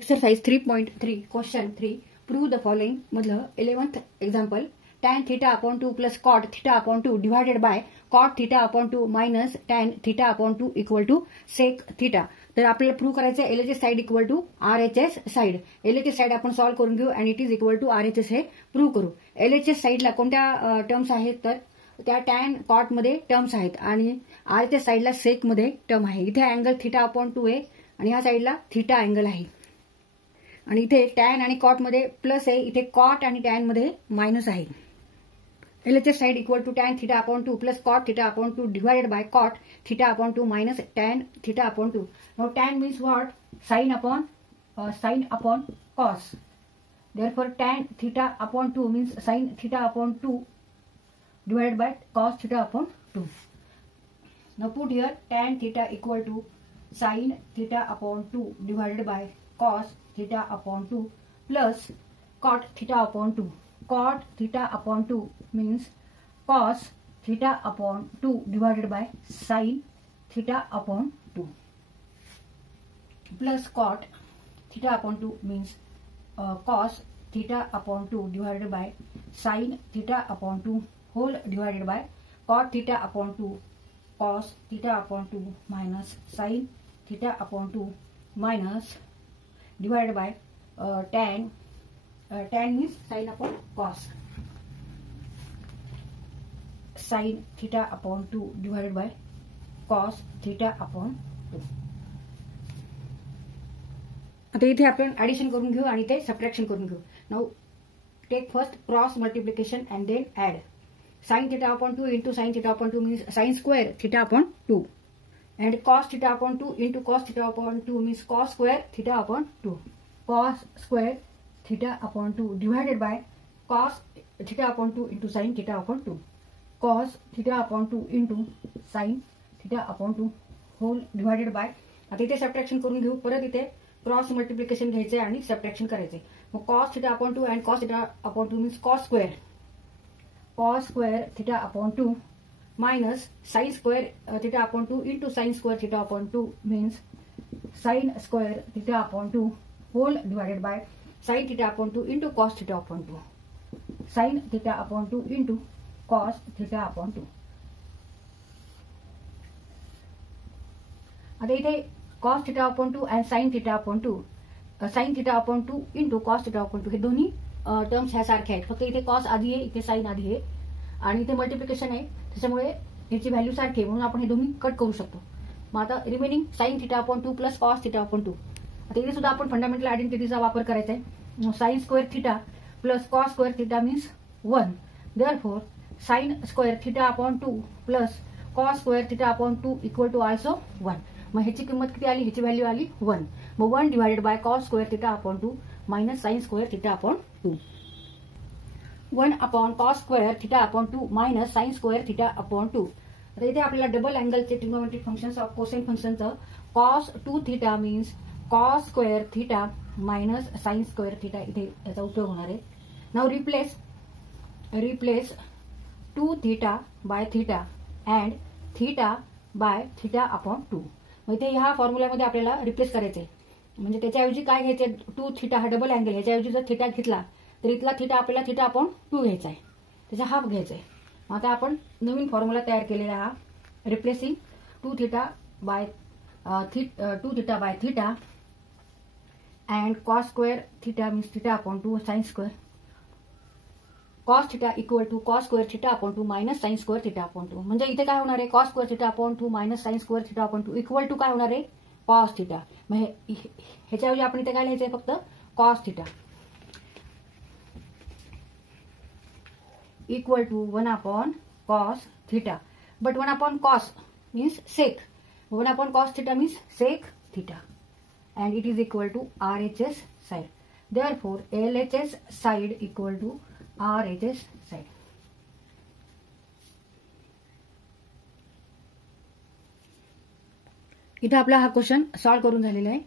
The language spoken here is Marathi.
Exercise 3.3 question 3 prove the following मधलं 11th example tan theta upon 2 plus cot theta upon 2 divided by cot theta upon 2 minus tan theta upon 2 equal to sec theta. तर आपल्याला प्रूव्ह करायचं आहे LHS side equal to RHS side. LHS side आपण सॉल्व्ह करून घेऊ आणि it is equal to RHS हे प्रूव्ह करू. LHS साइडला कोणत्या टर्म्स आहेत तर त्या टॅन कॉट मध्ये टर्म्स आहेत आणि RHS साइडला सेक मध्ये टर्म आहे. इथे अँगल थिटा अपॉन 2 आहे आणि ह्या साइडला थिटा अँगल आहे आणि इथे टॅन आणि कॉट मध्ये प्लस आहे, इथे कॉट आणि टॅन मध्ये मायनस आहे. LHS side equal to tan theta upon 2 plus cot theta upon 2 divided by cot theta upon 2 minus tan theta upon 2. Now tan means what? Sine upon cos. Therefore tan theta upon 2 means sin theta upon 2 divided by cos theta upon 2. Now put here tan theta equal to sin theta upon 2 divided by cos theta upon 2 plus cot theta upon 2. Cot theta upon 2 means cos theta upon 2 divided by sin theta upon 2 plus cot theta upon 2 means cos theta upon 2 divided by sin theta upon 2 whole divided by cot theta upon 2 cos theta upon 2 minus sin theta upon 2 minus divided by tan means sin upon cos. Sin theta upon 2 divided by cos theta upon 2. आता इथे आपण ऍडिशन करून घेऊ आणि ते सबट्रॅक्शन करून घेऊ. Now take first cross multiplication and then add. sin theta upon 2 into sin theta upon 2 means sin square theta upon 2 and cos theta upon 2 into cos theta upon 2 means cos square theta upon 2. Cos square theta upon 2 divided by cos theta upon 2 into sin theta upon 2. Cos theta upon 2 into sin theta upon 2 whole divided by. आता इथे सबट्रॅक्शन करून घेऊ. परत इथे क्रॉस मल्टिप्लिकेशन घ्यायचे आणि सबट्रॅक्शन करायचे. मग cos theta upon 2 and cos theta upon 2 means cos square theta upon 2 minus sin square theta upon 2 into sin square theta upon 2 means sin square theta upon 2 whole divided by sin theta upon 2 into cos theta upon 2. Sin theta upon 2 into cos theta upon 2. आता इथे cos theta upon 2 and sin theta upon 2, sin theta upon 2 into cos theta upon 2 हे दोन्ही टर्म्स ह्या सारख्या आहेत. फक्त इथे कॉस आधी आहे, इथे साइन आधी आहे आणि इथे मल्टिप्लिकेशन आहे, त्याच्यामुळे याची व्हॅल्यू सारखी आहे म्हणून आपण हे दोन्ही कट करू शकतो. मग आता remaining sine theta upon 2 plus cos theta upon 2. आता इथे सुद्धा आपण फंडामेंटल आयडेंटिटीचा वापर करायचा आहे. Sine square theta plus cos square theta means 1. Therefore sine square theta upon 2 plus cos square theta upon 2 equal to also 1. मग ह्याची किंमत किती आली? ह्याची व्हॅल्यू आली 1. मग 1 divided by cos square theta upon 2 minus sine square theta upon 2. 1 upon cos square theta upon 2 minus sine square theta upon 2. आता इथे आपल्याला डबल अँगलचे ट्रिग्नोमेट्रिक फंक्शन्स ऑफ कोसाइन फंक्शनचं cos 2 theta means cos square theta minus sine square theta इथे याचा उपयोग होणार आहे. Now replace 2 theta by theta and theta by theta upon 2. मग इथे ह्या फॉर्म्युल्यामध्ये आपल्याला रिप्लेस करायचे. म्हणजे त्याच्याऐवजी काय घ्यायचे? 2 थिटा हा डबल अँगल, ह्याच्याऐवजी जर थिटा घेतला तर इथला थिटा आपल्याला थिटा अपॉन 2 घ्यायचा आहे, त्याचा हाफ घ्यायचा आहे. आता आपण नवीन फॉर्म्युला तयार केलेला हा replacing 2 theta by theta and cos square theta means theta upon 2 sine square cos theta equal to cos square theta upon 2 minus sine square theta upon 2. म्हणजे इथे काय होणार आहे? Cos square theta upon 2 minus sine square theta upon 2 equal to काय होणार आहे? Cos theta. मग ह्याच्याऐवजी आपण इथे काय लिहायचंय? फक्त cos theta equal to 1 upon cos theta. But 1 upon cos means sec. 1 upon cos theta means sec theta. And it is equal to RHS side. Therefore, LHS side equal to RHS side. इथे आपला हा क्वेश्चन सॉल्व करून झालेला आहे.